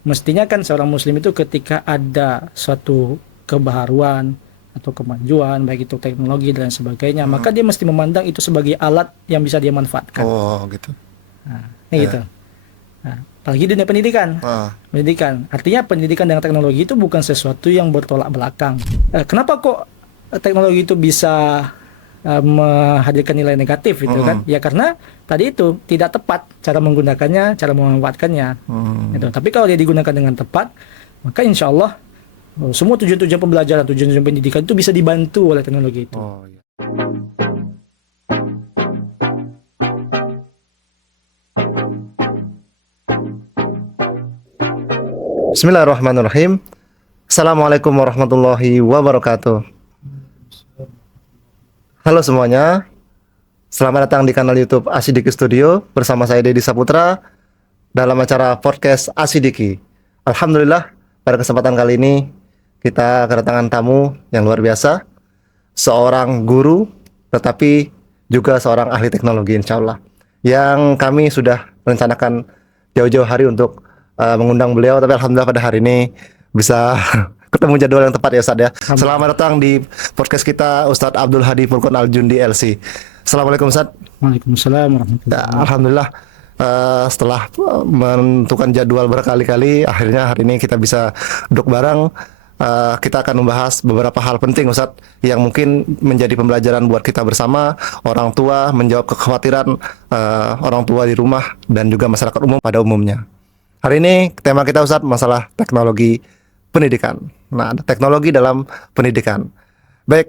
mestinya kan seorang muslim itu ketika ada suatu kebaharuan atau kemajuan baik itu teknologi dan sebagainya, maka dia mesti memandang itu sebagai alat yang bisa dia manfaatkan. Oh, gitu. Nah, Ya. gitu. Nah, apalagi dunia pendidikan. Ah. Pendidikan, artinya pendidikan dengan teknologi itu bukan sesuatu yang bertolak belakang. Kenapa kok teknologi itu bisa menghadirkan nilai negatif itu kan? Ya karena tadi itu tidak tepat cara menggunakannya, cara memanfaatkannya. Gitu. Tapi kalau dia digunakan dengan tepat, maka insya Allah semua tujuan-tujuan pembelajaran, tujuan-tujuan pendidikan itu bisa dibantu oleh teknologi itu. Oh, iya. Bismillahirrahmanirrahim. Assalamualaikum warahmatullahi wabarakatuh. Halo semuanya, selamat datang di kanal YouTube Asidiki Studio bersama saya Dedi Saputra dalam acara podcast Asidiki. Alhamdulillah, pada kesempatan kali ini kita kedatangan tamu yang luar biasa, seorang guru tetapi juga seorang ahli teknologi insya Allah, yang kami sudah rencanakan jauh-jauh hari untuk mengundang beliau, tapi alhamdulillah pada hari ini bisa ketemu jadwal yang tepat ya Ustadz ya. Selamat datang di podcast kita Ustadz Abdul Hadi Furqon Al-Jundi LC. Assalamualaikum Ustadz. Waalaikumsalam warahmatullahi wabarakatuh. Alhamdulillah, setelah menentukan jadwal berkali-kali, akhirnya hari ini kita bisa duduk bareng. Kita akan membahas beberapa hal penting Ustadz yang mungkin menjadi pembelajaran buat kita bersama, orang tua, menjawab kekhawatiran orang tua di rumah dan juga masyarakat umum pada umumnya. Hari ini tema kita Ustadz masalah teknologi pendidikan. Nah, teknologi dalam pendidikan. Baik,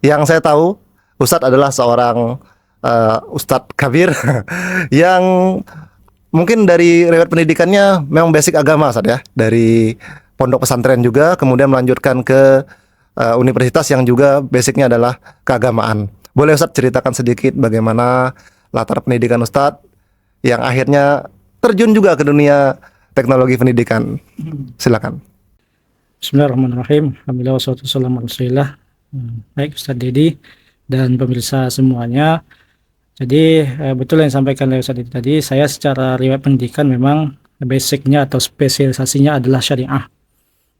yang saya tahu Ustadz adalah seorang Ustadz Kabir yang mungkin dari riwayat pendidikannya memang basic agama Ustadz ya, dari pondok pesantren juga, kemudian melanjutkan ke universitas yang juga basicnya adalah keagamaan. Boleh Ustadz ceritakan sedikit bagaimana latar pendidikan Ustadz yang akhirnya terjun juga ke dunia teknologi pendidikan. Silakan. Bismillahirrahmanirrahim. Alhamdulillah wassalatu wassalamu ala Rasulillah. Baik Ustadz Dedi dan pemirsa semuanya. Jadi betul yang disampaikan oleh Ustadz Dedi tadi, saya secara riwayat pendidikan memang basicnya atau spesialisasinya adalah syariah,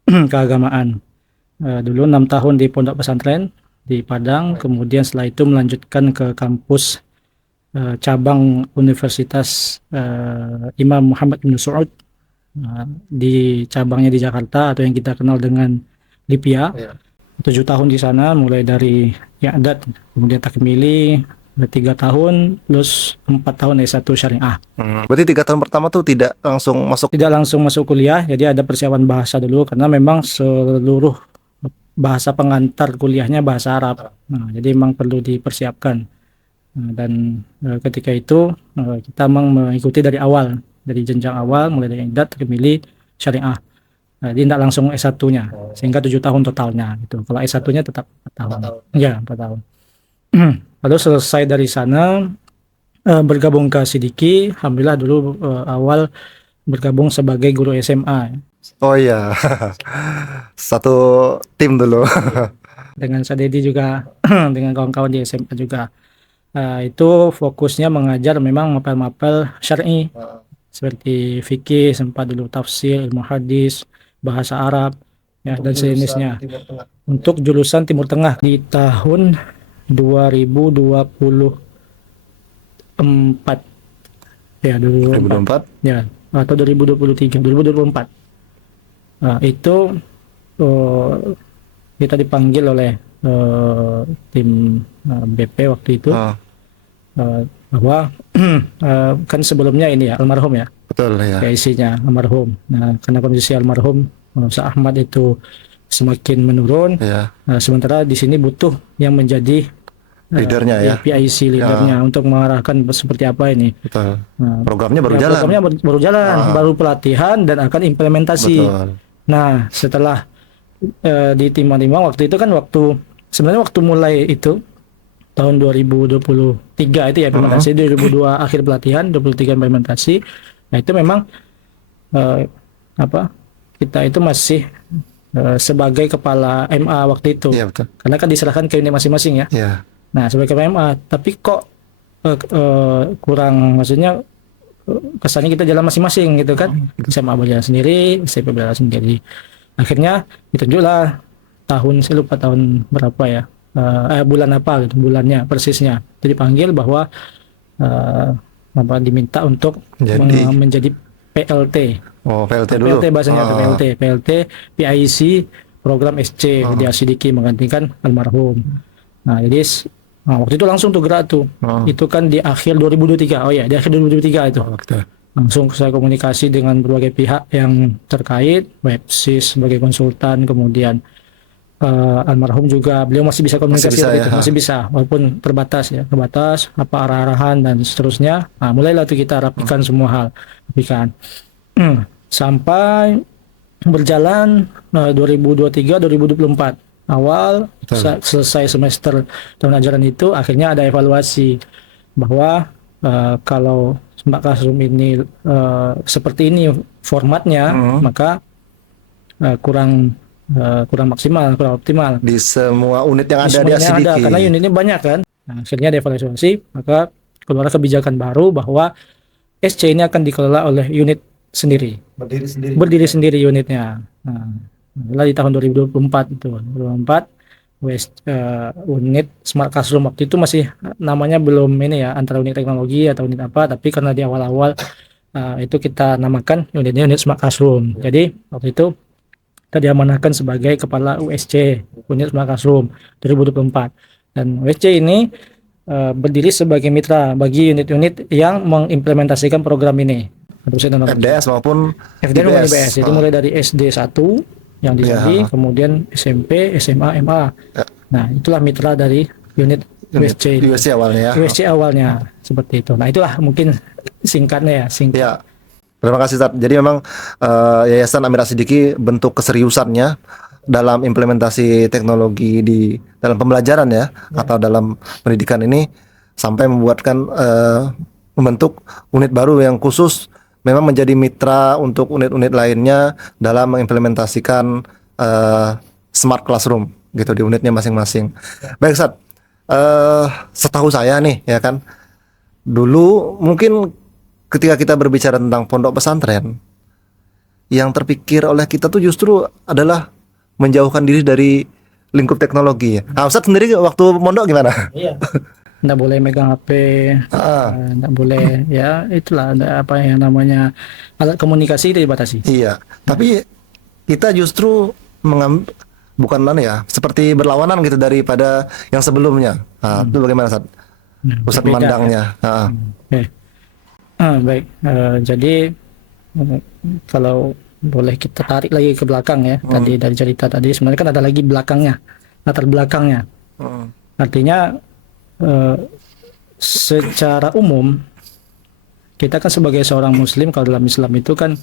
keagamaan. Dulu 6 tahun di pondok pesantren di Padang, kemudian setelah itu melanjutkan ke kampus cabang Universitas Imam Muhammad bin Saud di cabangnya di Jakarta atau yang kita kenal dengan LIPIA. 7 tahun di sana, mulai dari I'dad, kemudian takmili 3 tahun, plus 4 tahun S1 syariah. Berarti 3 tahun pertama tuh tidak langsung masuk? Tidak langsung masuk kuliah, jadi ada persiapan bahasa dulu karena memang seluruh bahasa pengantar kuliahnya bahasa Arab. Nah, jadi memang perlu dipersiapkan. Dan ketika itu kita memang mengikuti dari awal, dari jenjang awal mulai dari I'dad, takmili, syariah. Jadi tidak langsung S1-nya, sehingga 7 tahun totalnya gitu. Kalau S1-nya tetap 4 tahun. Ya, 4 tahun. Lalu selesai dari sana bergabung ke Sidiki. Alhamdulillah dulu awal bergabung sebagai guru SMA. Oh iya, satu tim dulu. Dengan Sadedi juga, dengan kawan-kawan di SMA juga. Itu fokusnya mengajar memang mapel-mapel syar'i seperti fikih, sempat dulu tafsir, ilmu hadis, bahasa Arab ya, dan sejenisnya. Untuk jurusan Timur Tengah di tahun 2024 ya, 2024 ya, atau 2023 2024. Itu kita dipanggil oleh tim BP waktu itu, bahwa kan sebelumnya ini ya almarhum ya. Betul ya. Ya isinya almarhum. Nah, karena kondisi almarhum Ustaz Ahmad itu semakin menurun. Ya. Sementara di sini butuh yang menjadi leadernya ya. PIC leadernya untuk mengarahkan seperti apa ini. Betul. Programnya baru jalan. Programnya baru jalan, baru pelatihan dan akan implementasi. Betul. Nah, setelah ditimbang-timbang waktu itu kan sebenarnya waktu mulai itu tahun 2023 itu ya implementasi, 2002 akhir pelatihan, 2023 implementasi. Nah, itu memang kita itu masih sebagai kepala MA waktu itu. Iya, betul. Karena kan diserahkan ke unit masing-masing ya. Iya. Nah, sebagai kepala MA, tapi kok kurang, maksudnya kesannya kita jalan masing-masing gitu kan. SMA berjalan sendiri, SMP berjalan sendiri. Akhirnya ditunjuklah tahun, saya lupa tahun berapa ya, bulan apa gitu, bulannya persisnya. Jadi dipanggil bahwa diminta untuk menjadi PLT. Oh, PLT dulu. PLT bahasanya atau PLT PIC program SC di Asidiki menggantikan almarhum. Nah, jadi waktu itu langsung tuh gerak tuh. Itu kan di akhir 2023. Oh ya, di akhir 2023 itu. Langsung saya komunikasi dengan berbagai pihak yang terkait, Websis sebagai konsultan, kemudian almarhum juga beliau masih bisa komunikasi masih bisa walaupun terbatas apa arah-arahan dan seterusnya. Nah, mulailah tuh kita rapikan semua hal, sampai berjalan 2023-2024 awal selesai semester tahun ajaran itu, akhirnya ada evaluasi bahwa kalau Smart Classroom ini seperti ini formatnya, maka kurang maksimal, kurang optimal di semua unit yang ada di Asidiki. Karena unitnya banyak kan. Nah, akhirnya dievaluasi, maka keluar kebijakan baru bahwa SC ini akan dikelola oleh unit sendiri. Berdiri sendiri unitnya. Nah, di tahun 2024 itu. 2024 unit Smart Classroom waktu itu masih namanya belum ini ya, antara unit teknologi atau unit apa, tapi karena di awal-awal itu kita namakan unitnya unit Smart Classroom. Jadi waktu itu kita diamanahkan sebagai kepala USC, unit Smart Classroom 2024. Dan USC ini berdiri sebagai mitra bagi unit-unit yang mengimplementasikan program ini. FDS maupun IBS. Jadi mulai dari SD 1 yang di Jambi, kemudian SMP, SMA, MA. Nah, itulah mitra dari unit USC. USC awalnya ya. USC awalnya seperti itu. Nah, itulah mungkin singkatnya ya. Ya. Terima kasih, Ustaz. Jadi memang Yayasan Amir Asidiki bentuk keseriusannya dalam implementasi teknologi di dalam pembelajaran ya, atau dalam pendidikan ini, sampai membentuk unit baru yang khusus memang menjadi mitra untuk unit-unit lainnya dalam mengimplementasikan Smart Classroom gitu di unitnya masing-masing. Baik, Ustaz. Setahu saya nih ya kan, dulu mungkin ketika kita berbicara tentang pondok pesantren, yang terpikir oleh kita tuh justru adalah menjauhkan diri dari lingkup teknologi ya. Nah, Ustaz sendiri waktu mondok gimana? Iya. Nggak boleh megang HP, nggak boleh, ya itulah ada apa yang namanya alat komunikasi itu dibatasi. Iya, tapi kita justru bukan seperti berlawanan gitu daripada yang sebelumnya. Nah, itu bagaimana, Ustaz? Ustaz memandangnya. Baik, jadi kalau boleh kita tarik lagi ke belakang ya, tadi dari cerita tadi sebenarnya kan ada lagi belakangnya, latar belakangnya. Artinya secara umum kita kan sebagai seorang muslim, kalau dalam Islam itu kan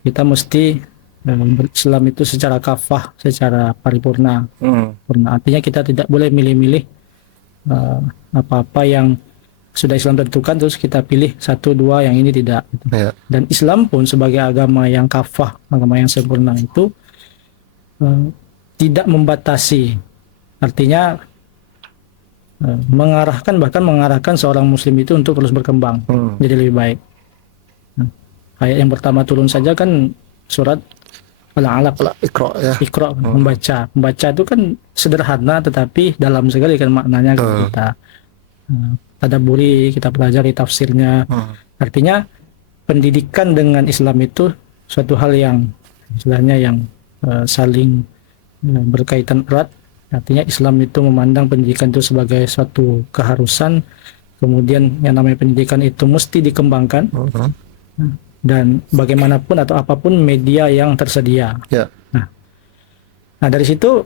kita mesti berislam itu secara kafah, secara paripurna. Artinya kita tidak boleh milih-milih apa-apa yang sudah Islam tentukan terus kita pilih satu dua, yang ini tidak gitu. Dan Islam pun sebagai agama yang kafah, agama yang sempurna itu tidak membatasi, artinya mengarahkan seorang muslim itu untuk terus berkembang jadi lebih baik. Ayat yang pertama turun saja kan surat Al-Alaq, Iqra, membaca itu kan sederhana tetapi dalam sekali kan maknanya. Kita tadabburi, kita pelajari tafsirnya. Artinya pendidikan dengan Islam itu suatu hal yang istilahnya yang saling berkaitan erat. Artinya Islam itu memandang pendidikan itu sebagai suatu keharusan, kemudian yang namanya pendidikan itu mesti dikembangkan, dan bagaimanapun atau apapun media yang tersedia. Nah dari situ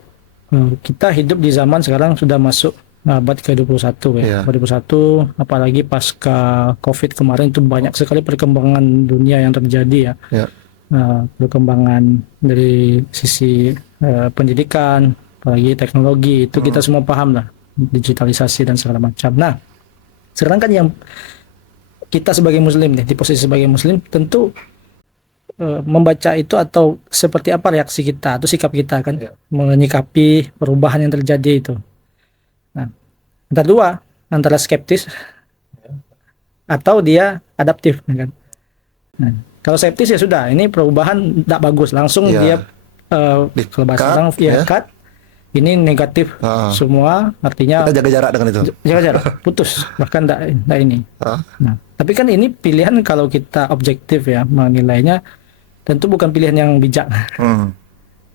kita hidup di zaman sekarang sudah masuk abad ke-21 ya. 21, apalagi pasca Covid kemarin itu banyak sekali perkembangan dunia yang terjadi ya. Perkembangan dari sisi pendidikan, apalagi teknologi itu kita semua paham lah, digitalisasi dan segala macam. Nah, sekarang kan yang kita sebagai muslim nih, di posisi sebagai muslim tentu membaca itu atau seperti apa reaksi kita atau sikap kita kan menyikapi perubahan yang terjadi itu. Nah, antara skeptis atau dia adaptif kan. Nah, kalau skeptis ya sudah, ini perubahan tidak bagus, langsung Iya. dia kalau bahasa Cut, orang ya. cut, ini negatif Ah. semua, artinya Kita jaga jarak dengan itu. jaga jarak, putus, bahkan tidak ini. Ah. Nah, tapi kan ini pilihan kalau kita objektif ya menilainya, tentu bukan pilihan yang bijak.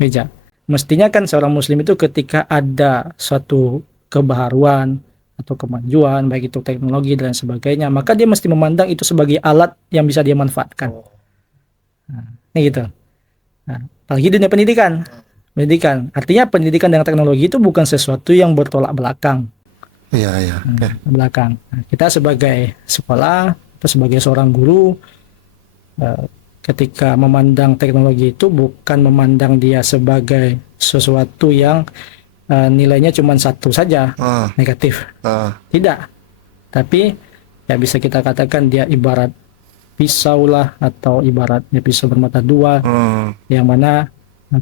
Bijak. Mestinya kan seorang muslim itu ketika ada suatu kebaharuan atau kemajuan, baik itu teknologi dan sebagainya, maka dia mesti memandang itu sebagai alat yang bisa dia manfaatkan. Nah, gitu. Nah, apalagi dunia pendidikan. Pendidikan. Artinya pendidikan dengan teknologi itu bukan sesuatu yang bertolak belakang. Iya, iya. Oke. Belakang. Nah, kita sebagai sekolah atau sebagai seorang guru, ketika memandang teknologi itu bukan memandang dia sebagai sesuatu yang nilainya cuma satu saja, Ah. negatif. Ah. Tidak. Tapi ya bisa kita katakan dia ibarat pisau lah, atau ibaratnya pisau bermata dua, yang mana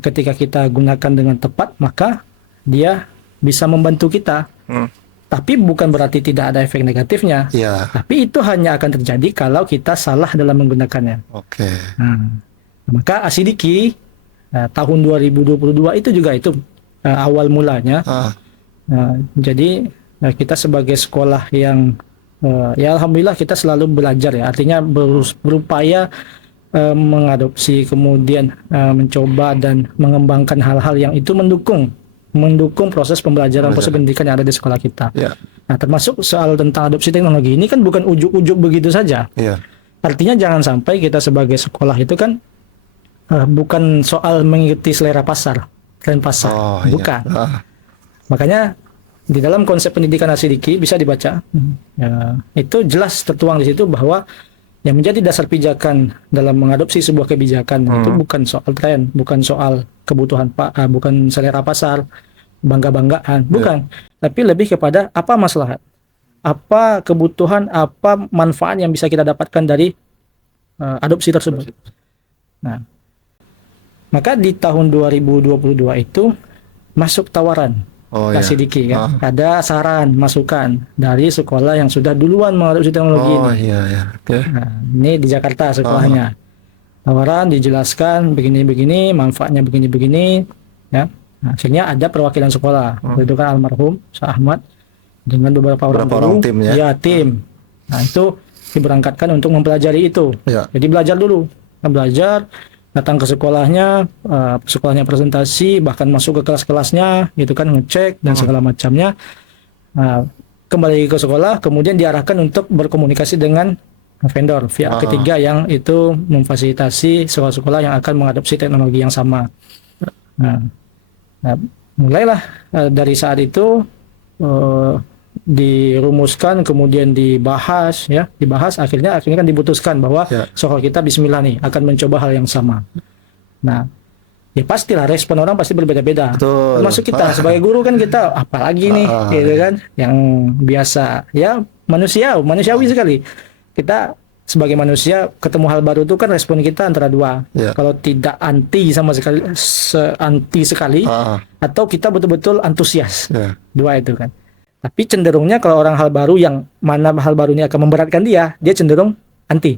ketika kita gunakan dengan tepat maka dia bisa membantu kita. Tapi bukan berarti tidak ada efek negatifnya. Iya. Tapi itu hanya akan terjadi kalau kita salah dalam menggunakannya. Oke. Maka Asidiki tahun 2022 itu juga itu awal mulanya. Ah. Jadi kita sebagai sekolah yang ya alhamdulillah kita selalu belajar ya, artinya berupaya mengadopsi, kemudian mencoba dan mengembangkan hal-hal yang itu mendukung proses pembelajaran, proses pendidikan yang ada di sekolah kita. Iya. Nah, termasuk soal tentang adopsi teknologi ini kan bukan ujuk-ujuk begitu saja. Iya. Artinya jangan sampai kita sebagai sekolah itu kan bukan soal mengikuti selera pasar, tren pasar, Oh, iya. bukan. Ah. Makanya di dalam konsep pendidikan Asidiki bisa dibaca, ya, itu jelas tertuang di situ bahwa yang menjadi dasar pijakan dalam mengadopsi sebuah kebijakan itu bukan soal tren, bukan soal kebutuhan bukan selera pasar, bangga-banggaan, bukan. Tapi lebih kepada apa maslahat, apa kebutuhan, apa manfaat yang bisa kita dapatkan dari adopsi tersebut. Nah, maka di tahun 2022 itu masuk tawaran Oh, iya. Asidiki kan. Ada saran, masukan dari sekolah yang sudah duluan mengadopsi teknologi Oh, ini. iya, iya. Oke. Nah, ini di Jakarta sekolahnya. Tawaran dijelaskan begini-begini, manfaatnya begini-begini, ya. Nah, akhirnya ada perwakilan sekolah, itu kan almarhum Syah Ahmad dengan beberapa orang orang guru, timnya. ya tim. Nah, itu diberangkatkan untuk mempelajari itu. Ya. Jadi belajar dulu, belajar, datang ke sekolahnya, sekolahnya presentasi, bahkan masuk ke kelas-kelasnya, gitu kan, ngecek dan segala macamnya. Kembali ke sekolah, kemudian diarahkan untuk berkomunikasi dengan vendor pihak ketiga yang itu memfasilitasi sekolah-sekolah yang akan mengadopsi teknologi yang sama. Nah, mulailah dari saat itu dirumuskan, kemudian dibahas, akhirnya kan diputuskan bahwa sekolah kita Bismillah nih akan mencoba hal yang sama. Nah, ya pastilah respon orang pasti berbeda-beda. Termasuk kita sebagai guru kan, kita apalagi nih, gitu kan, yang biasa ya manusiawi sekali. Kita sebagai manusia ketemu hal baru itu kan respon kita antara dua. Kalau tidak anti sama sekali, anti sekali, atau kita betul-betul antusias. Dua itu kan. Tapi cenderungnya kalau orang hal baru yang mana hal baru ini akan memberatkan dia cenderung anti,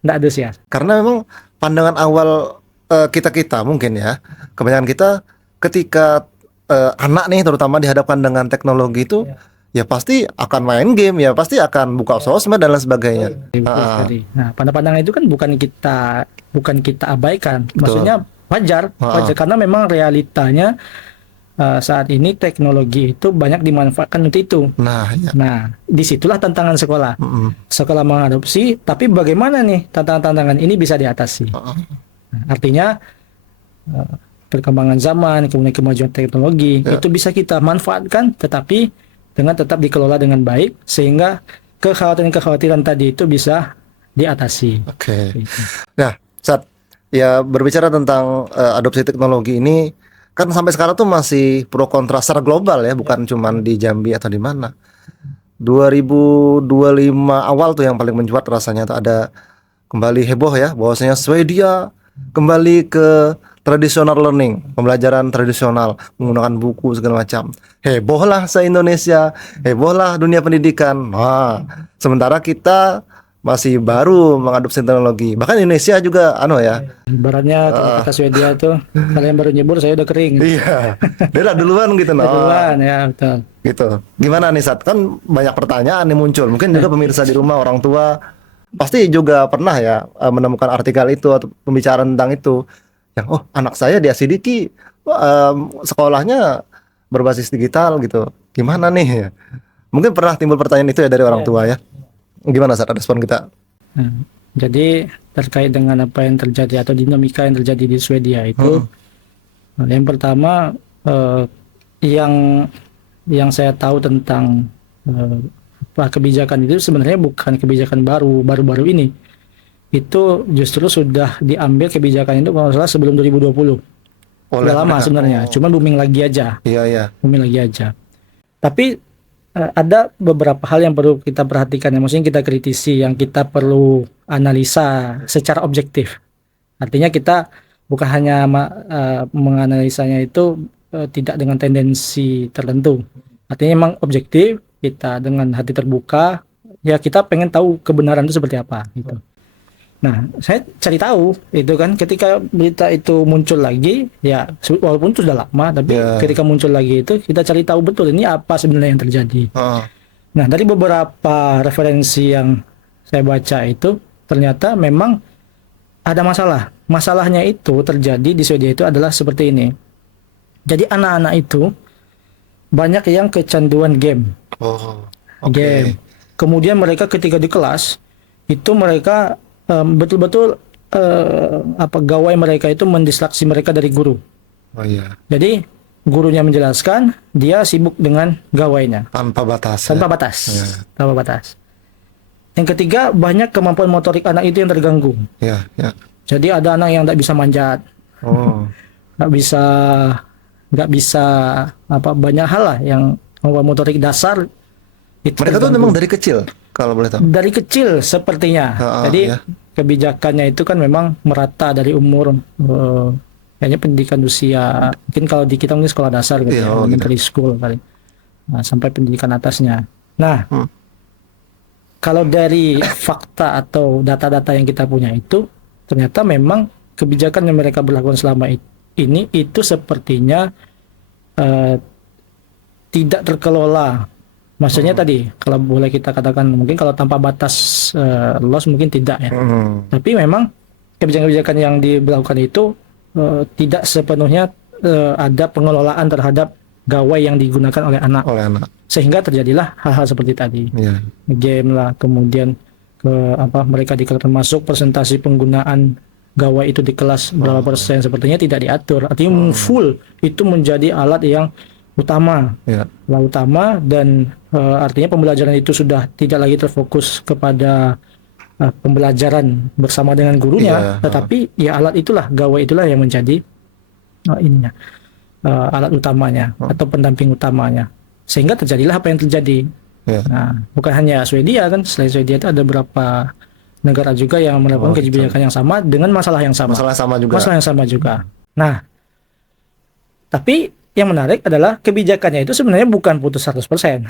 tidak antusias. Karena memang pandangan awal kita mungkin ya, kebanyakan kita ketika anak nih terutama dihadapkan dengan teknologi itu, ya pasti akan main game, ya pasti akan buka sosmed dan lain sebagainya. Nah, pandangan itu kan bukan kita abaikan, maksudnya wajar karena memang realitanya saat ini teknologi itu banyak dimanfaatkan untuk itu. Nah, disitulah tantangan sekolah. Sekolah mengadopsi, tapi bagaimana nih tantangan ini bisa diatasi? Artinya perkembangan zaman, kemudian kemajuan teknologi itu bisa kita manfaatkan, tetapi dengan tetap dikelola dengan baik sehingga kekhawatiran tadi itu bisa diatasi. Oke. Nah, saat ya berbicara tentang adopsi teknologi ini, kan sampai sekarang tuh masih pro kontra secara global ya, bukan cuman di Jambi atau di mana. 2025 awal tuh yang paling mencuat rasanya tuh ada kembali heboh ya, bahwasanya Swedia kembali ke traditional learning, pembelajaran tradisional menggunakan buku segala macam. Heboh lah se-Indonesia, heboh lah dunia pendidikan. Nah, sementara kita masih baru mengadopsi teknologi. Bahkan Indonesia juga ya. Ibaratnya kalau kata Swedia itu, kalian baru nyebur, saya udah kering. Iya. Dia lah duluan gitu Udah nah. duluan ya, betul. Gitu. Gimana nih Sat? Kan banyak pertanyaan nih muncul. Mungkin juga pemirsa di rumah orang tua pasti juga pernah ya menemukan artikel itu atau pembicaraan tentang itu. Yang anak saya di Asidiki sekolahnya berbasis digital gitu. Gimana nih? Mungkin pernah timbul pertanyaan itu ya dari orang tua ya. Gimana saat respon kita? Nah, jadi terkait dengan apa yang terjadi atau dinamika yang terjadi di Swedia itu, yang pertama yang saya tahu tentang kebijakan itu sebenarnya bukan kebijakan baru-baru ini. Itu justru sudah diambil kebijakan itu kalau nggak salah sebelum 2020. Oleh Udah lama mereka. sebenarnya, cuman booming lagi aja. Iya. Booming lagi aja. Tapi ada beberapa hal yang perlu kita perhatikan, yang maksudnya kita kritisi, yang kita perlu analisa secara objektif. Artinya kita bukan hanya menganalisanya itu tidak dengan tendensi tertentu. Artinya memang objektif, kita dengan hati terbuka, ya kita pengen tahu kebenaran itu seperti apa gitu. Nah, saya cari tahu itu kan ketika berita itu muncul lagi, ya walaupun itu sudah lama, tapi ketika muncul lagi itu kita cari tahu betul ini apa sebenarnya yang terjadi. Nah, dari beberapa referensi yang saya baca itu ternyata memang ada masalah. Masalahnya itu terjadi di Swedia itu adalah seperti ini. Jadi anak-anak itu banyak yang kecanduan game. Game. Kemudian mereka ketika di kelas itu mereka betul-betul gawai mereka itu mendistraksi mereka dari guru. Jadi gurunya menjelaskan, dia sibuk dengan gawainya tanpa batas. Tanpa batas. Yang ketiga, banyak kemampuan motorik anak itu yang terganggu. Jadi ada anak yang tidak bisa manjat, nggak bisa banyak hal lah yang kemampuan motorik dasar itu mereka tuh memang dari kecil kalau boleh tahu. Dari kecil sepertinya. Jadi kebijakannya itu kan memang merata dari umur kayaknya pendidikan usia, mungkin kalau di kita mungkin sekolah dasar gitu ya, elementary school kali. Nah, sampai pendidikan atasnya. Nah, kalau dari fakta atau data-data yang kita punya itu ternyata memang kebijakan yang mereka berlakukan selama ini itu sepertinya tidak terkelola. Maksudnya tadi kalau boleh kita katakan mungkin kalau tanpa batas loss mungkin tidak ya. Tapi memang kebijakan-kebijakan yang dilakukan itu tidak sepenuhnya ada pengelolaan terhadap gawai yang digunakan oleh anak. Sehingga terjadilah hal-hal seperti tadi. Game lah, kemudian mereka termasuk persentase penggunaan gawai itu di kelas berapa persen sepertinya tidak diatur. Artinya full itu menjadi alat yang utama, dan artinya pembelajaran itu sudah tidak lagi terfokus kepada pembelajaran bersama dengan gurunya, tetapi ya alat itulah, gawai itulah yang menjadi alat utamanya atau pendamping utamanya, sehingga terjadilah apa yang terjadi. Nah, bukan hanya Swedia kan, selain Swedia itu ada beberapa negara juga yang melakukan kebijakan yang sama dengan masalah yang sama. Masalah yang sama juga. Nah, tapi yang menarik adalah kebijakannya itu sebenarnya bukan putus 100%.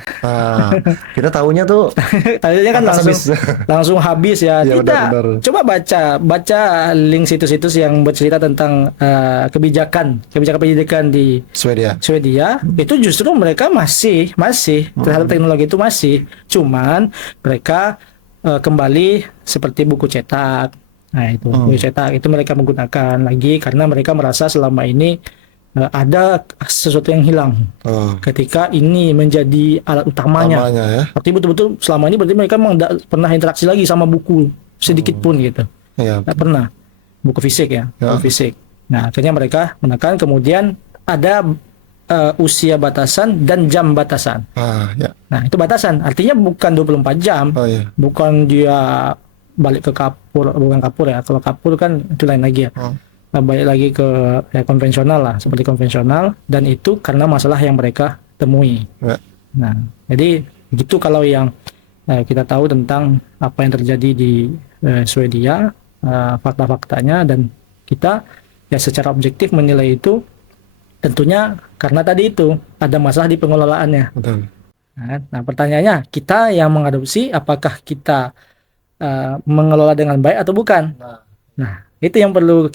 Kita tahunya tuh tadinya kan langsung habis ya. Tidak. Benar. Coba baca link situs-situs yang bercerita tentang kebijakan pendidikan di Swedia. Itu justru mereka masih terhadap teknologi itu masih. Cuman mereka kembali seperti buku cetak. Nah, itu buku cetak itu mereka menggunakan lagi karena mereka merasa selama ini ada sesuatu yang hilang ketika ini menjadi alat utamanya ya. Artinya betul-betul selama ini berarti mereka memang tidak pernah interaksi lagi sama buku sedikit pun gitu. Tidak pernah buku fisik ya. Buku fisik. Nah, akhirnya mereka menekan, kemudian ada usia batasan dan jam batasan. Nah, itu batasan. Artinya bukan 24 jam. Bukan dia balik ke bukan kapur ya. Kalau kapur kan itu lain lagi ya. Balik lagi ke konvensional lah, seperti konvensional, dan itu karena masalah yang mereka temui. Nah, jadi begitu kalau yang kita tahu tentang apa yang terjadi di Swedia, fakta-faktanya, dan kita ya secara objektif menilai itu tentunya karena tadi itu ada masalah di pengelolaannya. Nah, pertanyaannya, kita yang mengadopsi apakah kita mengelola dengan baik atau bukan. Nah, itu yang perlu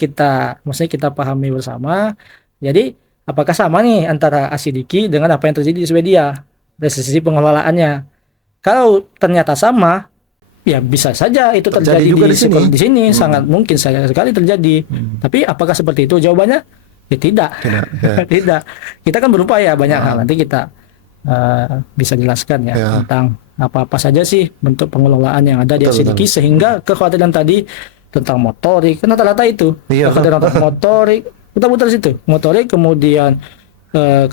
maksudnya kita pahami bersama. Jadi, apakah sama nih antara Asidiki dengan apa yang terjadi di Swedia dari sisi pengelolaannya? Kalau ternyata sama, ya bisa saja itu terjadi juga di sini. di sini, sangat mungkin saja sekali terjadi. Tapi apakah seperti itu? Jawabannya ya tidak. Ya. Tidak. Kita kan berupaya banyak hal. Nanti kita bisa jelaskan ya tentang apa-apa saja sih bentuk pengelolaan yang ada di Asidiki sehingga kekhawatiran tadi tentang motorik, karena rata-rata itu kekhawatiran tentang motorik, putar-putar situ, motorik, kemudian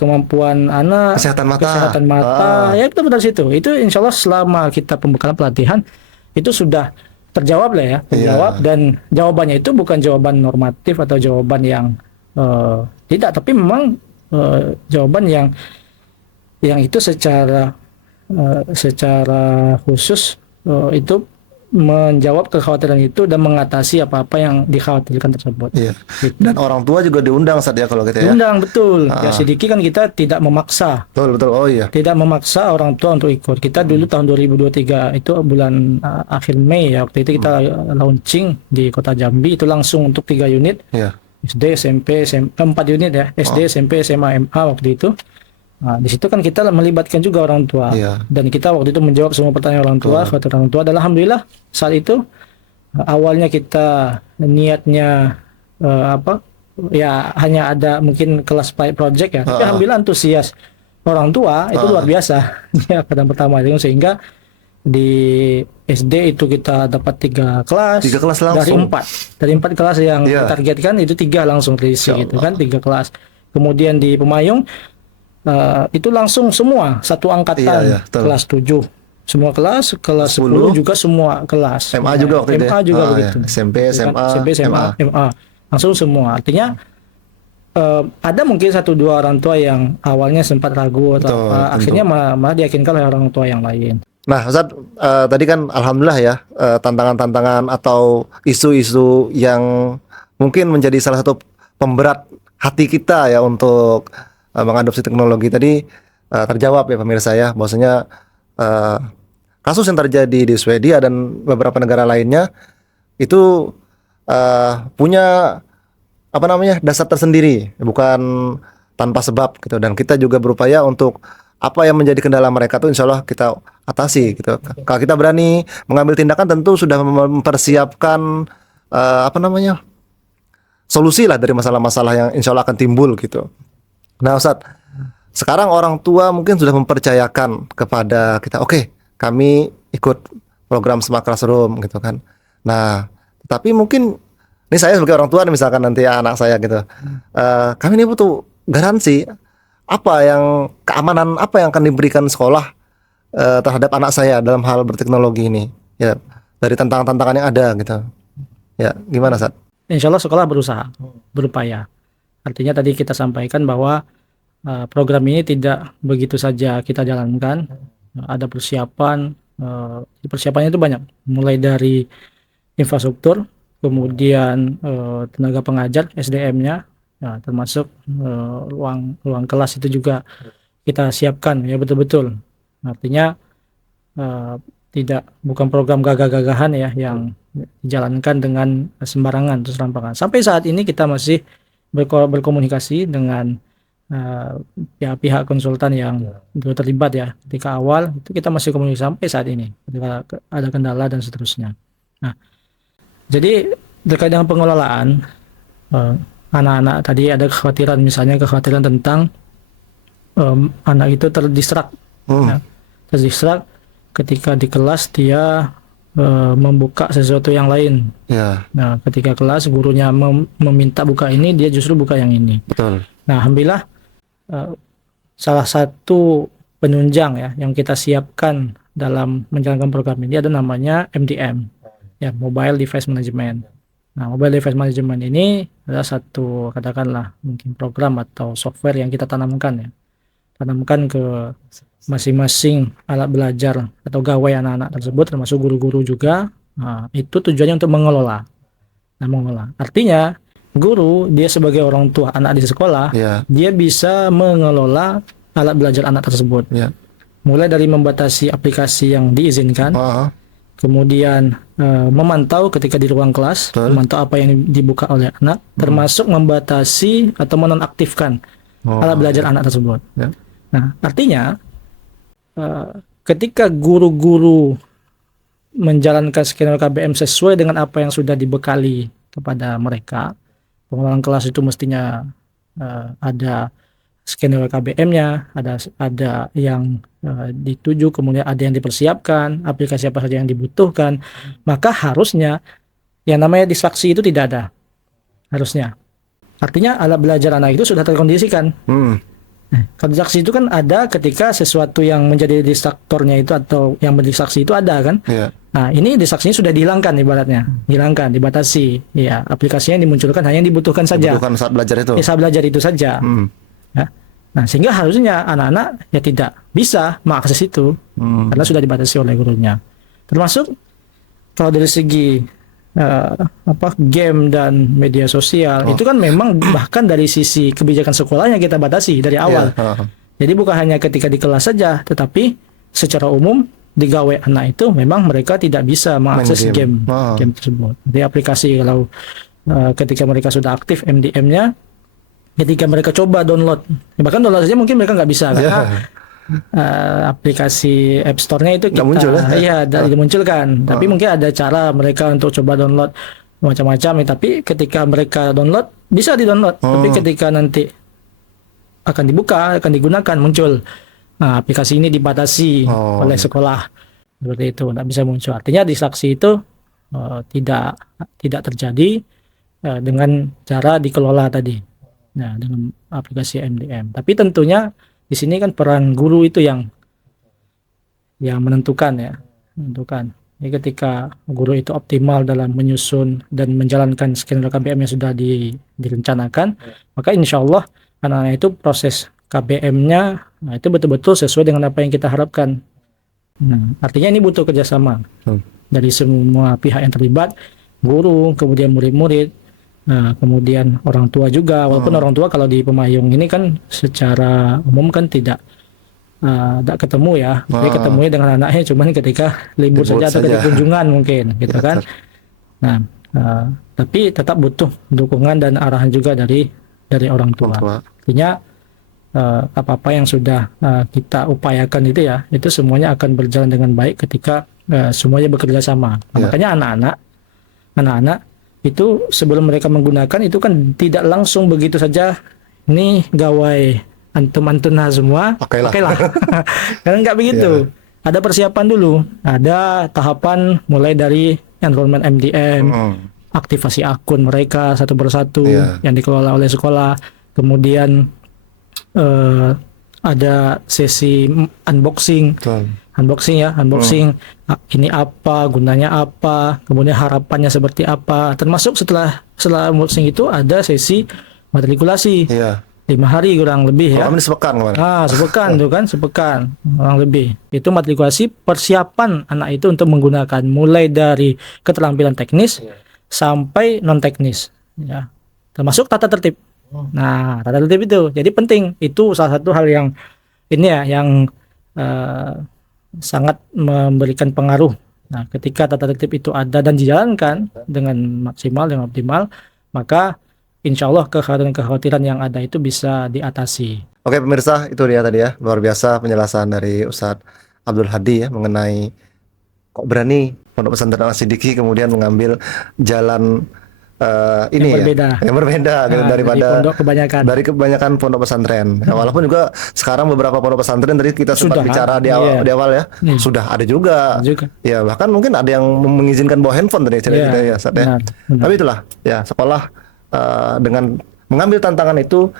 kemampuan anak, kesehatan mata, ya putar-putar situ. Itu insya Allah selama kita pembekalan pelatihan itu sudah terjawab lah ya, terjawab. Dan jawabannya itu bukan jawaban normatif atau jawaban yang tidak, tapi memang jawaban yang itu secara khusus itu menjawab kekhawatiran itu dan mengatasi apa-apa yang dikhawatirkan tersebut. Iya. Dan orang tua juga diundang saat ya kalau gitu ya. Diundang, betul. Ya Sidiki kan kita tidak memaksa. Betul. Oh iya. Tidak memaksa orang tua untuk ikut. Kita dulu tahun 2023 itu bulan akhir Mei ya, waktu itu kita launching di Kota Jambi itu langsung untuk 3 unit. Iya. SD, SMP, 4 unit ya. SD, SMP, SMA, MA waktu itu. Nah, di situ kan kita melibatkan juga orang tua. Dan kita waktu itu menjawab semua pertanyaan orang tua, khawatir orang tua. Dan alhamdulillah saat itu awalnya kita niatnya ya hanya ada mungkin kelas pilot project ya. Tapi alhamdulillah antusias orang tua itu luar biasa. Ya, pertama sehingga di SD itu kita dapat 3 kelas. 3 kelas langsung. Dari 4 kelas yang ditargetkan itu 3 langsung terisi gitu kan, 3 kelas. Kemudian di Pemayung itu langsung semua satu angkatan, kelas 7 semua kelas 10 juga semua kelas. MA juga waktu itu. MA juga begitu. SMP, SMA, MA langsung semua. Artinya ada mungkin 1-2 orang tua yang awalnya sempat ragu atau akhirnya malah diyakinkan oleh orang tua yang lain. Nah, Ustadz, tadi kan alhamdulillah ya, tantangan-tantangan atau isu-isu yang mungkin menjadi salah satu pemberat hati kita ya untuk mengadopsi teknologi tadi terjawab ya pemirsa ya, bahwasanya kasus yang terjadi di Swedia dan beberapa negara lainnya itu punya dasar tersendiri, bukan tanpa sebab gitu. Dan kita juga berupaya untuk apa yang menjadi kendala mereka tuh insya Allah kita atasi gitu. Kalau kita berani mengambil tindakan tentu sudah mempersiapkan solusi lah dari masalah-masalah yang insya Allah akan timbul gitu. Nah Ustadz, sekarang orang tua mungkin sudah mempercayakan kepada kita, oke, kami ikut program Smart Classroom gitu kan. Nah, tapi mungkin ini saya sebagai orang tua nih, misalkan nanti anak saya gitu, kami ini butuh garansi keamanan apa yang akan diberikan sekolah terhadap anak saya dalam hal berteknologi ini, ya dari tantangan-tantangan yang ada gitu. Ya, gimana Ustadz? Insya Allah sekolah berusaha, berupaya. Artinya tadi kita sampaikan bahwa program ini tidak begitu saja kita jalankan, ada persiapan. Persiapannya itu banyak, mulai dari infrastruktur, kemudian tenaga pengajar, SDM-nya, termasuk ruang kelas itu juga kita siapkan ya betul-betul. Artinya bukan program gagah-gagahan ya yang dijalankan dengan sembarangan terus rampangan. Sampai saat ini kita masih berkomunikasi dengan pihak konsultan yang terlibat ya. Ketika awal itu kita masih komunikasi sampai saat ini ketika ada kendala dan seterusnya. Nah, jadi terkait dengan pengelolaan anak-anak tadi ada kekhawatiran tentang anak itu terdistrak, terdistrak ketika di kelas dia membuka sesuatu yang lain. Nah, ketika kelas gurunya meminta buka ini, dia justru buka yang ini. Betul. Nah, alhamdulillah salah satu penunjang ya yang kita siapkan dalam menjalankan program ini ada namanya MDM, ya Mobile Device Management. Nah, Mobile Device Management ini adalah satu katakanlah mungkin program atau software yang kita tanamkan ke masing-masing alat belajar atau gawai anak-anak tersebut, termasuk guru-guru juga. Nah, itu tujuannya untuk mengelola. Artinya guru dia sebagai orang tua anak di sekolah, dia bisa mengelola alat belajar anak tersebut. Mulai dari membatasi aplikasi yang diizinkan, kemudian memantau ketika di ruang kelas, Betul. memantau apa yang dibuka oleh anak, termasuk membatasi atau menonaktifkan alat belajar anak tersebut. Ya. Nah, artinya ketika guru-guru menjalankan skenario KBM sesuai dengan apa yang sudah dibekali kepada mereka, pengelolaan kelas itu mestinya ada skenario KBM-nya, ada yang dituju, kemudian ada yang dipersiapkan, aplikasi apa saja yang dibutuhkan, maka harusnya yang namanya distraksi itu tidak ada. Harusnya. Artinya alat belajar anak itu sudah terkondisikan. Kalau distraksi itu kan ada ketika sesuatu yang menjadi distraktornya itu atau yang mendistraksi itu ada kan. Iya. Nah, ini distraksinya sudah dihilangkan ibaratnya. Hilangkan, dibatasi. Ya, aplikasinya dimunculkan hanya yang dibutuhkan saja. Bukan saat belajar itu. Ya, saat belajar itu saja. Ya. Nah, sehingga harusnya anak-anak ya tidak bisa mengakses itu karena sudah dibatasi oleh gurunya. Termasuk kalau dari segi game dan media sosial itu kan memang bahkan dari sisi kebijakan sekolahnya kita batasi dari awal. Jadi bukan hanya ketika di kelas saja, tetapi secara umum di gawe anak itu memang mereka tidak bisa mengakses game tersebut. Jadi aplikasi kalau ketika mereka sudah aktif MDM-nya, ketika mereka coba download, bahkan download saja mungkin mereka nggak bisa karena aplikasi App Store-nya itu kita muncul, dimunculkan. Tapi mungkin ada cara mereka untuk coba download macam-macam. Tapi ketika mereka download bisa di-download. Tapi ketika nanti akan dibuka, akan digunakan muncul. Nah, aplikasi ini dibatasi oleh sekolah seperti itu, tidak bisa muncul. Artinya distraksi itu tidak terjadi dengan cara dikelola tadi. Nah, dengan aplikasi MDM. Tapi tentunya di sini kan peran guru itu yang menentukan ya, menentukan. Jadi ketika guru itu optimal dalam menyusun dan menjalankan skenario KBM yang sudah direncanakan, maka insya Allah anak-anak itu proses KBM-nya itu betul-betul sesuai dengan apa yang kita harapkan. Nah, artinya ini butuh kerjasama dari semua pihak yang terlibat, guru, kemudian murid-murid, kemudian orang tua juga. Walaupun orang tua kalau di Pemayung ini kan secara umum kan tidak ketemu ya. Jadi ketemunya dengan anaknya cuman ketika libur saja atau ketika kunjungan mungkin gitu kan. Nah, tapi tetap butuh dukungan dan arahan juga dari orang tua. Artinya apa-apa yang sudah kita upayakan itu ya, itu semuanya akan berjalan dengan baik ketika semuanya bekerja sama. Nah, makanya anak-anak itu sebelum mereka menggunakan itu kan tidak langsung begitu saja ini gawai antum-antuna semua pakailah. Karena nggak begitu. Ada persiapan dulu, ada tahapan mulai dari enrollment MDM, aktivasi akun mereka satu persatu yang dikelola oleh sekolah, kemudian ada sesi unboxing ini apa, gunanya apa, kemudian harapannya seperti apa. Termasuk setelah unboxing itu ada sesi matrikulasi 5 hari kurang lebih ya. Sepekan tuh kan, sepekan kurang lebih. Itu matrikulasi persiapan anak itu untuk menggunakan mulai dari keterampilan teknis sampai non teknis ya. Termasuk tata tertib. Nah, tata tertib itu jadi penting. Itu salah satu hal yang ini ya yang sangat memberikan pengaruh. Nah, ketika tata tertib itu ada dan dijalankan dengan maksimal, dengan optimal, maka insya Allah kekhawatiran yang ada itu bisa diatasi. Oke pemirsa, itu dia tadi ya, luar biasa penjelasan dari Ustadz Abdul Hadi ya mengenai kok berani Pondok Pesantren Al-Sidiki kemudian mengambil jalan yang berbeda gitu, daripada dari kebanyakan pondok pesantren. Walaupun juga sekarang beberapa pondok pesantren tadi kita sempat bicara di awal ya, sudah ada juga. Ya bahkan mungkin ada yang mengizinkan bawa handphone tadi cerita ya, Ustaz ya. Tapi itulah ya sekolah dengan mengambil tantangan itu,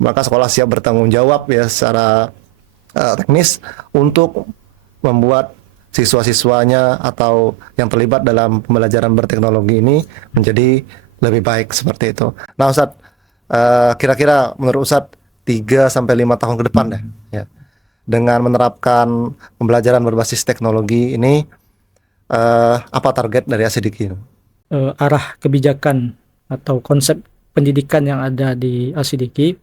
maka sekolah siap bertanggung jawab ya secara teknis untuk membuat siswa-siswanya atau yang terlibat dalam pembelajaran berteknologi ini menjadi lebih baik seperti itu. Nah Ustadz, kira-kira menurut Ustadz 3-5 tahun ke depan ya, dengan menerapkan pembelajaran berbasis teknologi ini, apa target dari Al-Sidiki? Arah kebijakan atau konsep pendidikan yang ada di Al-Sidiki,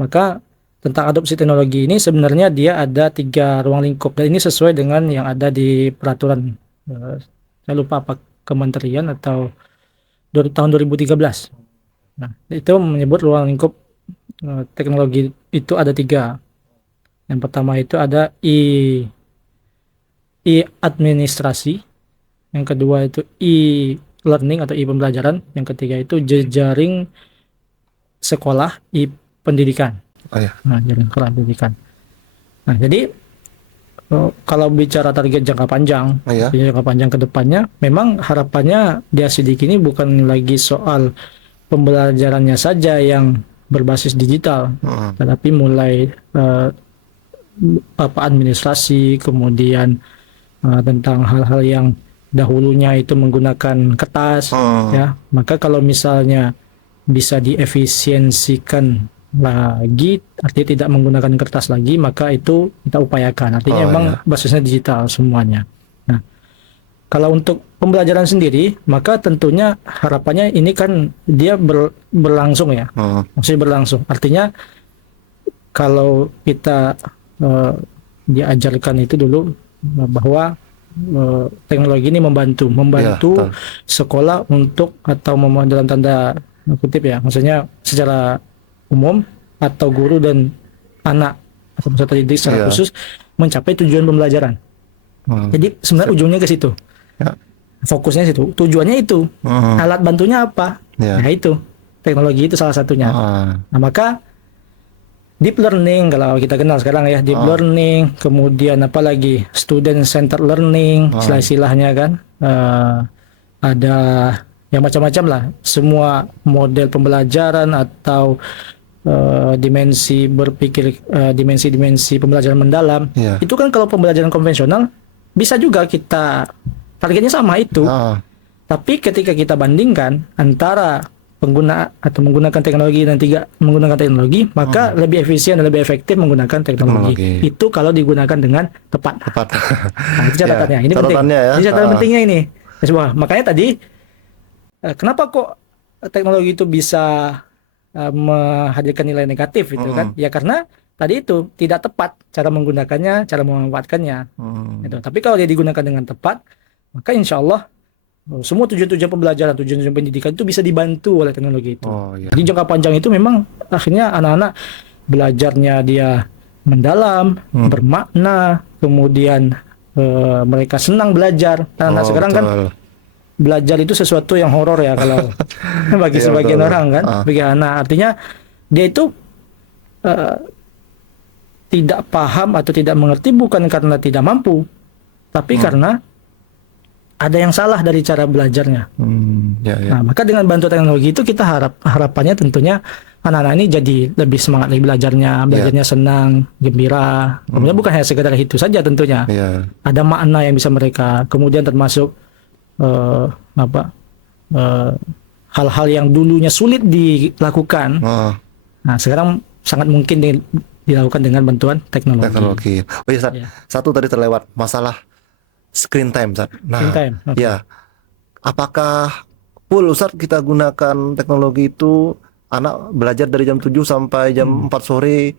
maka tentang adopsi teknologi ini sebenarnya dia ada 3 ruang lingkup dan ini sesuai dengan yang ada di peraturan saya lupa apa kementerian atau tahun 2013. Nah, itu menyebut ruang lingkup teknologi itu ada 3. Yang pertama itu ada e-administrasi, yang kedua itu e-learning atau e-pembelajaran, yang ketiga itu jejaring sekolah e-pendidikan. Oh ya. Nah, jaring sekolah pendidikan. Nah, jadi kalau bicara target jangka panjang, Iya. jangka panjang ke depannya, memang harapannya di Asidik ini bukan lagi soal pembelajarannya saja yang berbasis digital, tetapi mulai administrasi, kemudian tentang hal-hal yang dahulunya itu menggunakan kertas, ya. Maka kalau misalnya bisa diefisiensikan lagi, artinya tidak menggunakan kertas lagi, maka itu kita upayakan. Artinya memang basisnya digital semuanya. Nah, kalau untuk pembelajaran sendiri, maka tentunya harapannya ini kan dia berlangsung ya, maksudnya berlangsung. Artinya kalau kita diajarkan itu dulu bahwa teknologi ini membantu Ya, sekolah untuk, atau dalam tanda kutip ya, maksudnya secara umum, atau guru dan anak atau peserta didik secara khusus mencapai tujuan pembelajaran. Jadi sebenarnya ujungnya ke situ. Ya. Fokusnya situ. Tujuannya itu. Alat bantunya apa? Ya. Nah, itu. Teknologi itu salah satunya. Nah, maka deep learning, kalau kita kenal sekarang ya, deep learning, kemudian apalagi student centered learning, istilah-istilahnya kan, ada yang macam-macam lah, semua model pembelajaran atau dimensi berpikir, dimensi-dimensi pembelajaran mendalam. Itu kan kalau pembelajaran konvensional bisa juga kita targetnya sama itu, tapi ketika kita bandingkan antara pengguna atau menggunakan teknologi dan tidak menggunakan teknologi, maka lebih efisien dan lebih efektif menggunakan teknologi. Itu kalau digunakan dengan tepat. Nah, itu catatannya. Ini penting. Ya. Ini catatan pentingnya ini. Makanya tadi kenapa kok teknologi itu bisa menghadirkan nilai negatif itu kan? Ya karena tadi itu tidak tepat cara menggunakannya, cara memanfaatkannya. Gitu. Tapi kalau dia digunakan dengan tepat, maka insya Allah semua tujuan-tujuan pembelajaran, tujuan-tujuan pendidikan itu bisa dibantu oleh teknologi itu. Jadi jangka panjang itu memang akhirnya anak-anak belajarnya dia mendalam, bermakna, kemudian mereka senang belajar. Anak sekarang kan belajar itu sesuatu yang horor ya kalau bagi sebagian orang kan, bagi anak. Artinya dia itu tidak paham atau tidak mengerti bukan karena tidak mampu, tapi karena ada yang salah dari cara belajarnya. Nah, maka dengan bantu teknologi itu kita harapannya tentunya anak-anak ini jadi lebih semangat lagi belajarnya senang, gembira. Kemudian bukan hanya sekedar itu saja tentunya. Ada makna yang bisa mereka, kemudian termasuk hal-hal yang dulunya sulit dilakukan. Nah, sekarang sangat mungkin dilakukan dengan bantuan teknologi. Oh iya, satu tadi terlewat, masalah screen time, Ustaz. Nah, screen time. Ya, apakah full Ustaz kita gunakan teknologi itu, anak belajar dari jam 7 sampai jam 4 sore,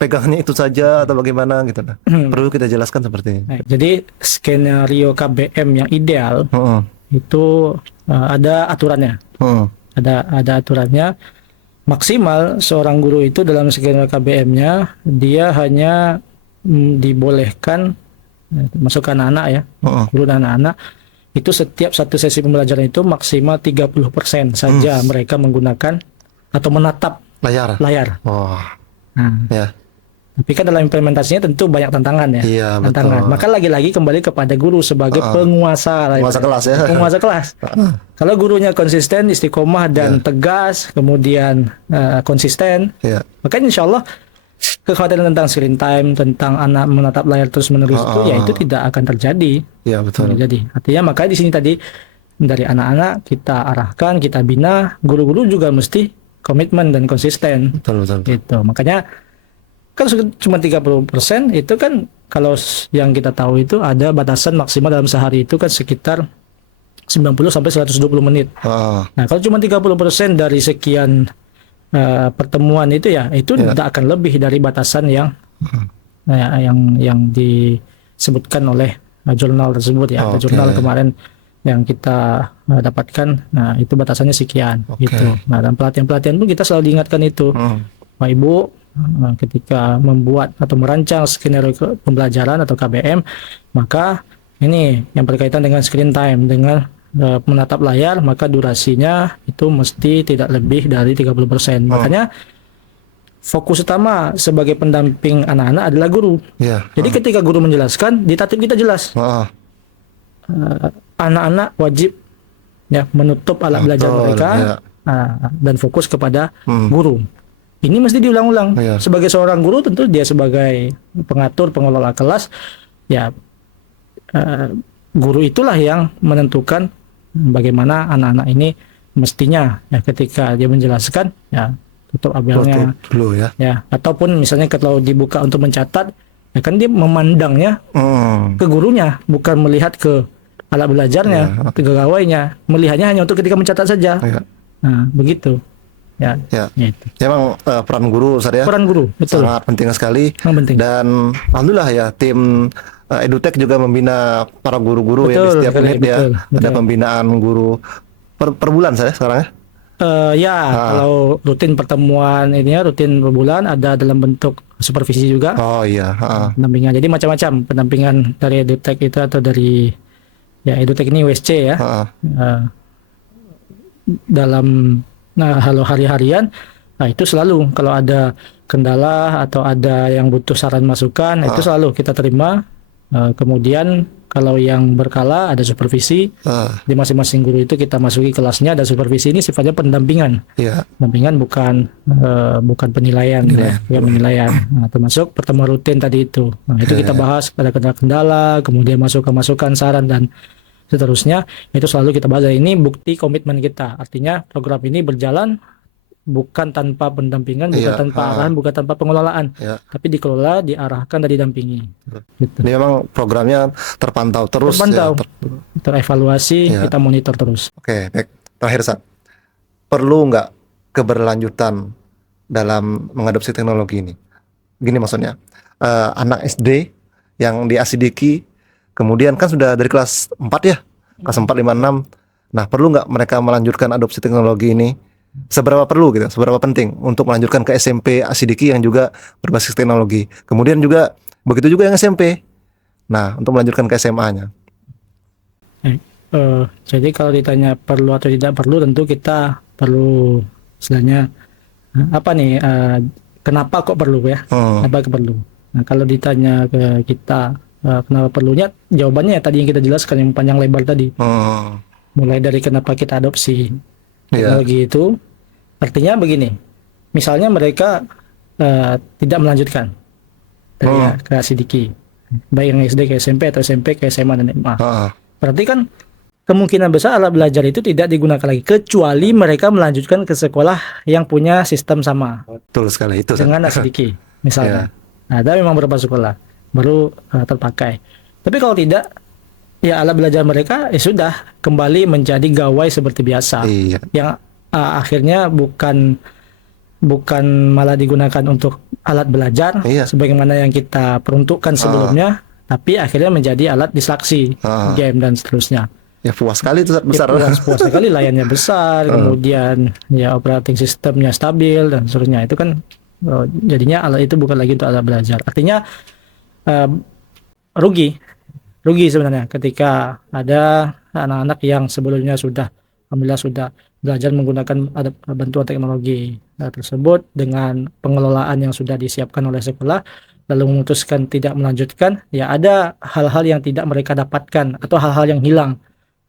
pegangannya itu saja atau bagaimana gitu? Nah, perlu kita jelaskan seperti ini. Nah, jadi skenario KBM yang ideal itu ada aturannya. Ada aturannya. Maksimal seorang guru itu dalam skenario KBM-nya dia hanya dibolehkan, masuk ke anak-anak ya, guru dan anak-anak itu setiap satu sesi pembelajaran itu maksimal 30% saja mereka menggunakan atau menatap layar. Nah, tapi kan dalam implementasinya tentu banyak tantangan ya. Iya, tantangan. Betul. Maka lagi-lagi kembali kepada guru sebagai penguasa kelas ya. Penguasa kelas. Kalau gurunya konsisten, istiqomah dan tegas, kemudian konsisten, maka insya Allah kekhawatiran tentang screen time, tentang anak menatap layar terus-menerus itu tidak akan terjadi. Iya, betul. Terjadi. Artinya makanya di sini tadi dari anak-anak kita arahkan, kita bina, guru-guru juga mesti komitmen dan konsisten. Betul. Gitu. Makanya kan cuma 30% itu kan kalau yang kita tahu itu ada batasan maksimal dalam sehari itu kan sekitar 90 sampai 120 menit. Nah, kalau cuma 30% dari sekian pertemuan itu ya, itu tidak akan lebih dari batasan yang disebutkan oleh jurnal tersebut ya. Ada Oke. jurnal kemarin yang kita dapatkan, nah itu batasannya sekian Oke. gitu. Nah, dan pelatihan-pelatihan pun kita selalu diingatkan itu, Pak Ibu, ketika membuat atau merancang skenario pembelajaran atau KBM, maka ini yang berkaitan dengan screen time, dengan menatap layar, maka durasinya itu mesti tidak lebih dari 30%. Makanya fokus utama sebagai pendamping anak-anak adalah guru. Ya. Jadi ketika guru menjelaskan, di tatip kita jelas, anak-anak wajib ya menutup alat belajar Betul, mereka ya. dan fokus kepada guru. Ini mesti diulang-ulang. Iya. Sebagai seorang guru, tentu dia sebagai pengatur, pengelola kelas, ya guru itulah yang menentukan bagaimana anak-anak ini mestinya ya ketika dia menjelaskan ya tutup abelnya Tutup dulu ya. ya, ataupun misalnya kalau dibuka untuk mencatat ya kan dia memandangnya ke gurunya, bukan melihat ke alat belajarnya, ke gawainya, melihatnya hanya untuk ketika mencatat saja. Ya. Nah begitu ya, Ya. itu Ya, emang peran guru Ustaz ya peran guru, betul, sangat penting sekali. yang penting. Dan alhamdulillah ya tim EduTech juga membina para guru-guru ya di Betul setiap sekali, unit ya. betul, Ada betul. pembinaan guru per bulan saya sekarang ya. Ya, kalau rutin pertemuan ini ya, rutin per bulan, ada dalam bentuk supervisi juga, Oh iya. pendampingan. Jadi macam-macam pendampingan dari EduTech itu atau dari ya EduTech ini WSC ya. Dalam halo hari-harian, nah itu selalu kalau ada kendala atau ada yang butuh saran masukan, itu selalu kita terima. Kemudian kalau yang berkala ada supervisi di masing-masing guru, itu kita masuki kelasnya, dan supervisi ini sifatnya pendampingan. Iya. Pendampingan bukan penilaian, ya, bukan penilaian. Nah, termasuk pertemuan rutin tadi itu. Nah, itu kita bahas pada kendala-kendala, kemudian masukan saran dan seterusnya. Itu selalu kita bahas. Ini bukti komitmen kita. Artinya program ini berjalan bukan tanpa pendampingan, bukan tanpa arahan, bukan tanpa pengelolaan, tapi dikelola, diarahkan, dan didampingi. Gitu. Ini memang programnya terpantau terus. Terpantau, Ya, terevaluasi, kita monitor terus. Oke, baik. Terakhir Sat, perlu nggak keberlanjutan dalam mengadopsi teknologi ini? Gini maksudnya, anak SD yang diasidiki, kemudian kan sudah dari kelas 4 ya, kelas 4, 5, 6. Nah, perlu nggak mereka melanjutkan adopsi teknologi ini? Seberapa perlu gitu, seberapa penting untuk melanjutkan ke SMP asidiki yang juga berbasis teknologi. Kemudian juga begitu juga yang SMP. Nah, untuk melanjutkan ke SMA-nya. Jadi kalau ditanya perlu atau tidak perlu, tentu kita perlu istilahnya apa nih? Kenapa kok perlu ya? Kenapa perlu? Nah, kalau ditanya ke kita kenapa perlunya, jawabannya ya tadi yang kita jelaskan, yang panjang lebar tadi. Mulai dari kenapa kita adopsi teknologi itu, artinya begini, misalnya mereka tidak melanjutkan dari ke asidiki, baik yang SD ke SMP atau SMP ke SMA dan SMA. Berarti kan kemungkinan besar alat belajar itu tidak digunakan lagi, kecuali mereka melanjutkan ke sekolah yang punya sistem sama. Betul sekali itu dengan asidiki misalnya. Ada memang beberapa sekolah baru terpakai. Tapi kalau tidak, ya alat belajar mereka sudah kembali menjadi gawai seperti biasa. Yang akhirnya bukan malah digunakan untuk alat belajar sebagaimana yang kita peruntukkan sebelumnya, tapi akhirnya menjadi alat distraksi, game dan seterusnya. Ya puas sekali itu besar. Ya, puas sekali, layarnya besar, kemudian ya operating sistemnya stabil dan seterusnya. Itu kan jadinya alat itu bukan lagi untuk alat belajar. Artinya rugi sebenarnya ketika ada anak-anak yang sebelumnya alhamdulillah sudah belajar menggunakan bantuan teknologi tersebut dengan pengelolaan yang sudah disiapkan oleh sekolah, lalu memutuskan tidak melanjutkan, ya ada hal-hal yang tidak mereka dapatkan atau hal-hal yang hilang.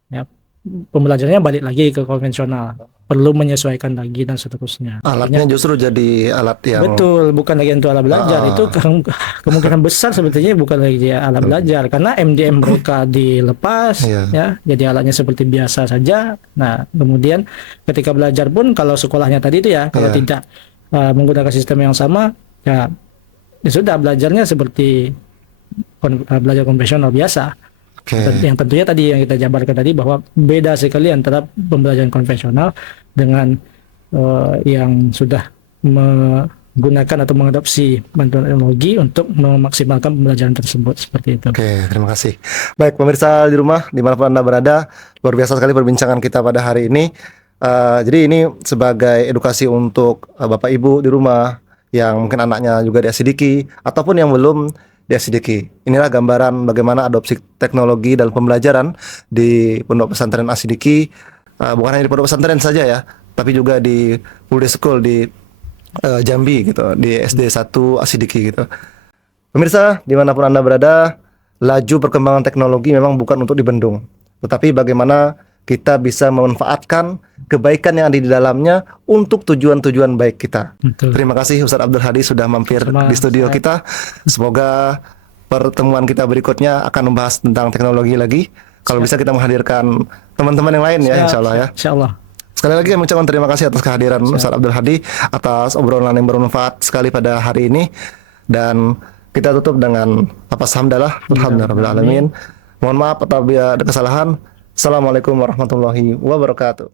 Ya, pembelajarannya balik lagi ke konvensional, perlu menyesuaikan lagi dan seterusnya. Alatnya justru jadi alat yang betul, bukan lagi untuk alat belajar. Itu kemungkinan besar sebetulnya bukan lagi alat belajar, karena MDM mereka dilepas, ya, jadi alatnya seperti biasa saja. Nah, kemudian ketika belajar pun, kalau sekolahnya tadi itu ya, kalau tidak menggunakan sistem yang sama, ya sudah belajarnya seperti belajar konvensional biasa. Yang tentunya tadi yang kita jabarkan tadi, bahwa beda sekali antara pembelajaran konvensional dengan yang sudah menggunakan atau mengadopsi bantuan teknologi untuk memaksimalkan pembelajaran tersebut seperti itu. Oke, terima kasih. Baik, pemirsa di rumah, dimanapun Anda berada, luar biasa sekali perbincangan kita pada hari ini. Jadi ini sebagai edukasi untuk Bapak Ibu di rumah yang mungkin anaknya juga diasidiki ataupun yang belum diasidiki. Inilah gambaran bagaimana adopsi teknologi dalam pembelajaran di Pondok Pesantren Asidiki. Bukan hanya di Pondok Pesantren saja ya, tapi juga di Full Day School di Jambi gitu, di SD 1 Asidiki gitu. Pemirsa, dimanapun Anda berada, laju perkembangan teknologi memang bukan untuk dibendung, tetapi bagaimana kita bisa memanfaatkan kebaikan yang ada di dalamnya untuk tujuan-tujuan baik kita. Betul. Terima kasih Ustadz Abdul Hadi sudah mampir di studio kita. Semoga pertemuan kita berikutnya akan membahas tentang teknologi lagi. Kalau bisa kita menghadirkan teman-teman yang lain ya, insya Allah ya. Insya Allah. Sekali lagi kami ucapkan terima kasih atas kehadiran Ustadz Abdul Hadi, atas obrolan yang bermanfaat sekali pada hari ini. Dan kita tutup dengan lafaz hamdalah, alhamdulillah alamin. Mohon maaf apabila ada kesalahan. Assalamualaikum warahmatullahi wabarakatuh.